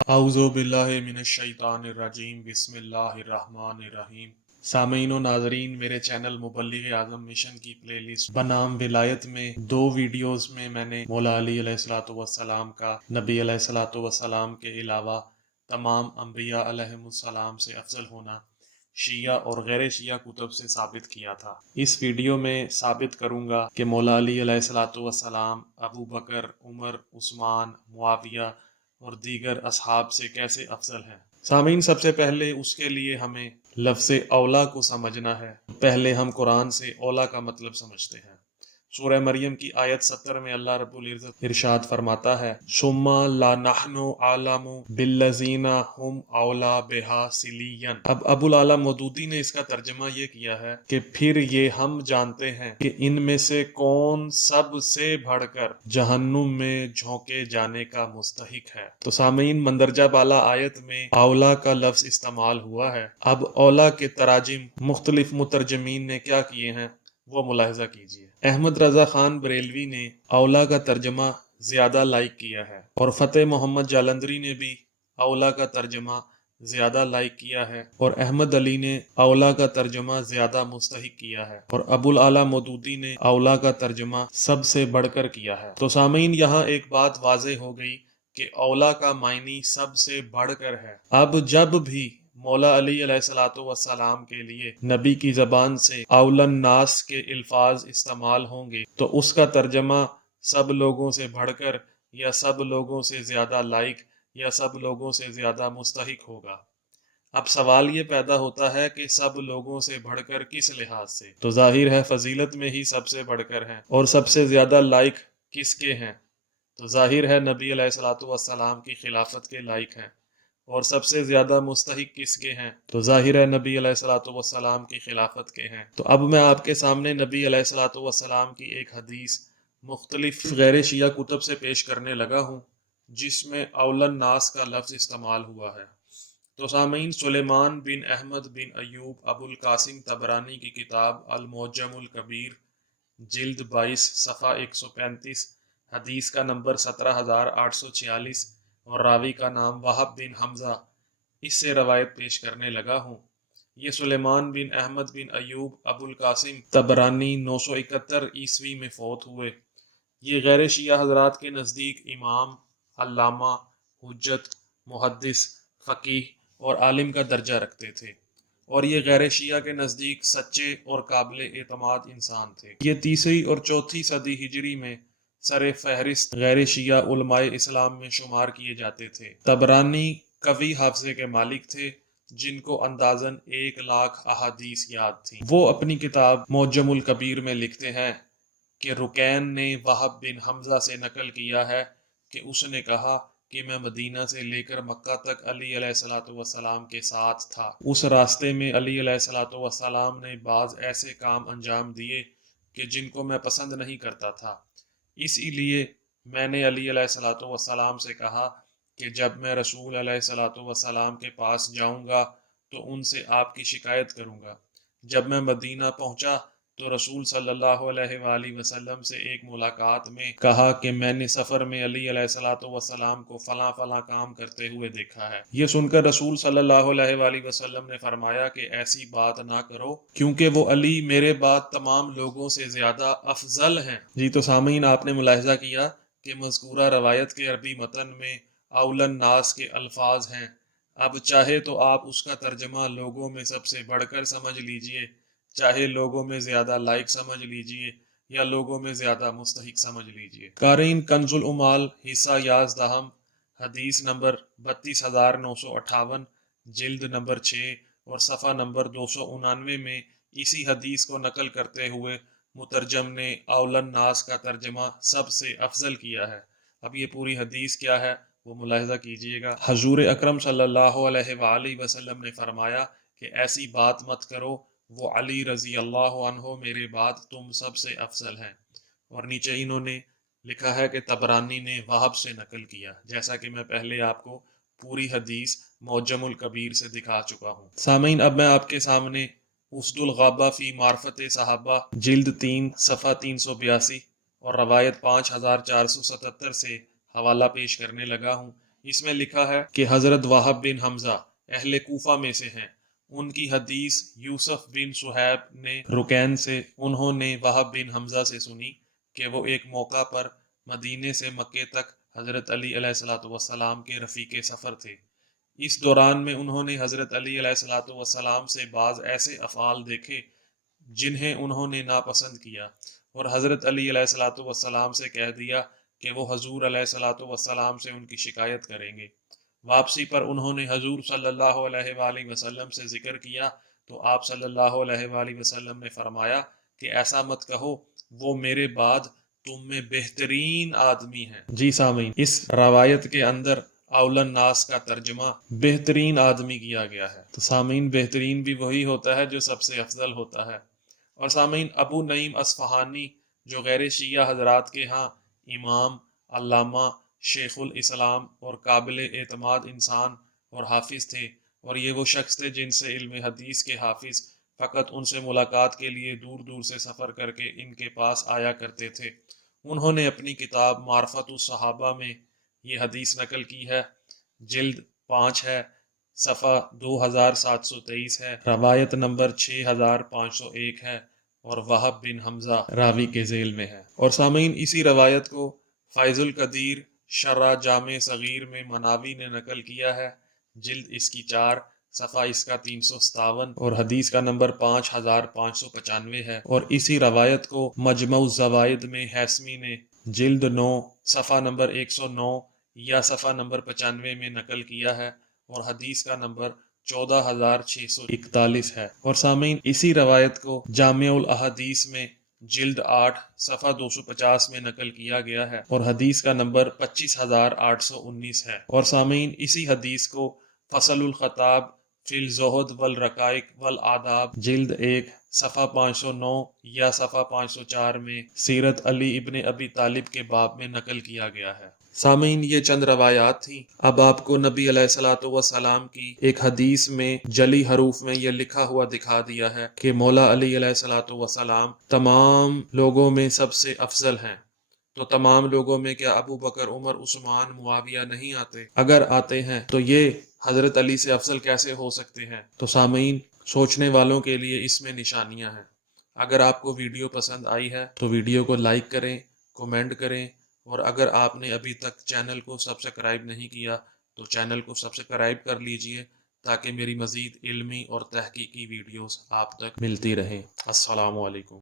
अऊज़ु बिल्लाहि मिनश्शैतानिर्रजीम बिस्मिल्लाहिर्रहमानिर्रहीम। सामीन व नाज़रीन, मेरे चैनल मुबल्लिग़ आज़म मिशन की प्लेलिस्ट बनाम विलायत में दो वीडियोस में मैंने मौला अली अलैहिस्सलातु वस्सलाम का नबी अलैहिस्सलातु वस्सलाम के अलावा तमाम अंबिया अलैहिमुस्सलाम से अफजल होना शिया और गैर शिया कुतुब से साबित किया था। इस वीडियो में साबित करूंगा कि मौला अली अलैहिस्सलातु वस्सलाम अबू बकर, उमर, उस्मान, मुआविया और दीगर असहाब से कैसे अफजल हैं। सामीन, सबसे पहले उसके लिए हमें लफ्ज़ औला को समझना है। पहले हम कुरान से औला का मतलब समझते हैं। सूरह मरियम की आयत 70 में अल्लाह रब्बुल इज़्ज़त इरशाद फरमाता है, सुम्मा ला नहनु आलमु बिल्लज़ीना हुम औला बिहा सिलियन। अब अबुल आला मौदूदी ने इसका तर्जमा ये किया है कि फिर ये हम जानते हैं कि इनमें से कौन सबसे बढ़कर जहन्नुम में झोंके जाने का मुस्तहिक है। तो सामीन, मंदरजा बाला आयत में औला का लफ्ज इस्तेमाल हुआ है। अब औला के तराजिम मुख्तलिफ मुतरजमीन ने क्या किए हैं वो मुलाहिजा कीजिए। अहमद रजा खान बरेलवी ने औला का तर्जमा ज्यादा लाइक किया है और फतेह मोहम्मद जालंधरी ने भी औला का तर्जमा ज्यादा लाइक किया है और अहमद अली ने औला का तर्जमा ज्यादा मुस्तहिक किया है और अबुल आला मौदूदी ने औला का तर्जमा सबसे बढ़कर किया है। तो सामीन, यहाँ एक बात वाज़ेह हो गई कि औला का मायनी सबसे बढ़कर है। अब जब भी मौला अली अलैहिस्सलातु वस्सलाम के लिए नबी की जबान से औलन नास के अल्फाज इस्तेमाल होंगे तो उसका तर्जमा सब लोगों से बढ़कर या सब लोगों से ज्यादा लाइक या सब लोगों से ज्यादा मुस्तहिक होगा। अब सवाल ये पैदा होता है कि सब लोगों से बढ़कर किस लिहाज से। तो जाहिर है फजीलत में ही सबसे बढ़कर हैं और सबसे ज्यादा लाइक किसके हैं। तो जाहिर है नबी अलैहिस्सलातु वस्सलाम की खिलाफत के लाइक हैं और सबसे ज्यादा मुस्तहिक किसके हैं। तो जाहिर है नबी अलैहिस्सलातु वस्सलाम की खिलाफत के हैं। तो अब मैं आपके सामने नबी अलैहिस्सलातु वस्सलाम की एक हदीस मुख्तलिफ गैर शिया कुतुब से पेश करने लगा हूँ जिसमें औलन नास का लफ्ज इस्तेमाल हुआ है। तो सामीन, सुलेमान बिन अहमद बिन अयूब अबुल कासिम तबरानी की किताब अल मुअज्जमुल कबीर जिल्द 22 सफ़ा 135 हदीस का नंबर 17,846 और रावी का नाम वहाब बिन हमजा, इससे रवायत पेश करने लगा हूँ। ये सुलेमान बिन अहमद बिन अयूब अबुल कासिम तबरानी 971 ईस्वी में फौत हुए। ये गैर शिया हजरात के नज़दीक इमाम, अल्लामा, हुज्जत, मुहद्दिस, फ़कीह और आलिम का दर्जा रखते थे और ये गैर शिया के नज़दीक सच्चे और काबिल एतमाद इंसान थे। ये तीसरी और चौथी सदी हिजरी में सरे फहरिस्त गैर शिया उलमाए इस्लाम में शुमार किए जाते थे। तबरानी कवि हाफजे के मालिक थे जिनको अंदाजन 1 लाख अहादीस याद थी। वो अपनी किताब मुअज्जमुल कबीर में लिखते हैं कि रुकैन ने वहाब बिन हमजा से नकल किया है कि उसने कहा कि मैं मदीना से लेकर मक्का तक अली अलैहिस्सलातु वस्सलाम के साथ था। उस रास्ते में अली अलैहिस्सलातु वस्सलाम ने बाज़ ऐसे काम अंजाम दिए कि जिनको मैं पसंद नहीं करता था। इसीलिए मैंने अली अलैहिस्सलातु वस्सलाम से कहा कि जब मैं रसूल अलैहिस्सलातु वस्सलाम के पास जाऊंगा तो उनसे आपकी शिकायत करूंगा। जब मैं मदीना पहुंचा तो रसूल सल्लल्लाहु अलैहि वसल्लम से एक मुलाकात में कहा कि मैंने सफ़र में अली अलैहिस्सलातु वस्सलाम को फ़लाँ फ़लाँ काम करते हुए देखा है। ये सुनकर रसूल सल्लल्लाहु अलैहि वसल्लम ने फरमाया कि ऐसी बात ना करो क्योंकि वो अली मेरे बाद तमाम लोगों से ज़्यादा अफजल हैं। जी, तो सामीन, आपने मुलाहिजा किया कि मज़कूरा रवायत के अरबी मतन में औलन नास के अल्फाज हैं। अब चाहे तो आप उसका तर्जमा लोगों में सबसे बढ़कर समझ लीजिए, चाहे लोगों में ज्यादा लाइक समझ लीजिए या लोगों में ज्यादा मुस्तहिक समझ लीजिए। कारीन, कंजुल उमाल हिस्सा याज़दाहम हदीस नंबर 32,958 जिल्द नंबर 6 और सफ़ा नंबर 299 में इसी हदीस को नकल करते हुए मुतरजम ने औलन नास का तर्जमा सबसे अफजल किया है। अब ये पूरी हदीस क्या है वो मुलाहिजा कीजिएगा। हजूर अकरम सल्लल्लाहु अलैहि वसल्लम ने फरमाया कि ऐसी बात मत करो, वो अली रजी अल्लाह अन्हो मेरे बाद तुम सबसे अफजल हैं। और नीचे इन्होंने लिखा है कि तबरानी ने वहाब से नकल किया, जैसा कि मैं पहले आपको पूरी हदीस मुअज्जमुल कबीर से दिखा चुका हूँ। सामीन, अब मैं आपके सामने उसदुल गाबा फी मार्फत सहाबा जिल्द 3 सफ़ा 382 और रवायत 5,477 से हवाला पेश करने लगा हूँ। اس میں لکھا ہے کہ حضرت وہب بن حمزہ اہل کوفہ میں سے ہیں، ان کی حدیث یوسف بن صہیب نے رکین سے، انہوں نے وہب بن حمزہ سے سنی کہ وہ ایک موقع پر مدینے سے مکے تک حضرت علی علیہ الصلوۃ والسلام کے رفیق سفر تھے۔ اس دوران میں انہوں نے حضرت علی علیہ الصلوۃ والسلام سے بعض ایسے افعال دیکھے جنہیں انہوں نے ناپسند کیا، اور حضرت علی علیہ الصلوۃ والسلام سے کہہ دیا کہ وہ حضور علیہ الصلوۃ والسلام سے ان کی شکایت کریں گے۔ واپسی پر انہوں نے حضور صلی اللہ علیہ وآلہ وسلم سے ذکر کیا تو آپ صلی اللہ علیہ وآلہ وسلم نے فرمایا کہ ایسا مت کہو، وہ میرے بعد تم میں بہترین آدمی ہیں۔ جی سامعین، اس روایت کے اندر اول الناس کا ترجمہ بہترین آدمی کیا گیا ہے، تو سامعین بہترین بھی وہی ہوتا ہے جو سب سے افضل ہوتا ہے۔ اور سامعین، ابو نعیم اصفہانی جو غیر شیعہ حضرات کے ہاں امام، علامہ، شیخ الاسلام اور قابل اعتماد انسان اور حافظ تھے، اور یہ وہ شخص تھے جن سے علم حدیث کے حافظ فقط ان سے ملاقات کے لیے دور دور سے سفر کر کے ان کے پاس آیا کرتے تھے۔ انہوں نے اپنی کتاب معرفت الصحابہ میں یہ حدیث نقل کی ہے، جلد 5 ہے، صفحہ 2723 ہے، روایت نمبر 6501 ہے، اور وہب بن حمزہ راوی کے ذیل میں ہے۔ اور سامعین، اسی روایت کو فیض القدیر شرح جامع صغیر میں مناوی نے نقل کیا ہے، جلد اس کی 4، صفحہ اس کا 357 اور حدیث کا نمبر 5595 ہے۔ اور اسی روایت کو مجمع الزوائد میں ہیثمی نے جلد 9، صفحہ نمبر 109 یا صفحہ نمبر 95 میں نقل کیا ہے، اور حدیث کا نمبر 14641 ہے۔ اور سامعین، اسی روایت کو جامع الاحادیث میں جلد 8، صفحہ 250 میں نقل کیا گیا ہے، اور حدیث کا نمبر 25819 ہے۔ اور سامعین، اسی حدیث کو فصل الخطاب فی الزہد والرقائق والآداب جلد 1، صفحہ 509 یا صفحہ 504 میں سیرت علی ابن ابی طالب کے باب میں نقل کیا گیا ہے۔ سامعین، یہ چند روایات تھیں۔ اب آپ کو نبی علیہ الصلوۃ والسلام کی ایک حدیث میں جلی حروف میں یہ لکھا ہوا دکھا دیا ہے کہ مولا علی علیہ الصلوۃ والسلام تمام لوگوں میں سب سے افضل ہیں۔ تو تمام لوگوں میں کیا ابو بکر، عمر، عثمان، معاویہ نہیں آتے؟ اگر آتے ہیں تو یہ حضرت علی سے افضل کیسے ہو سکتے ہیں؟ تو سامعین، سوچنے والوں کے لیے اس میں نشانیاں ہیں۔ اگر آپ کو ویڈیو پسند آئی ہے تو ویڈیو کو لائک کریں، کومنٹ کریں، اور اگر آپ نے ابھی تک چینل کو سبسکرائب نہیں کیا تو چینل کو سبسکرائب کر لیجئے تاکہ میری مزید علمی اور تحقیقی ویڈیوز آپ تک ملتی رہیں۔ السلام علیکم۔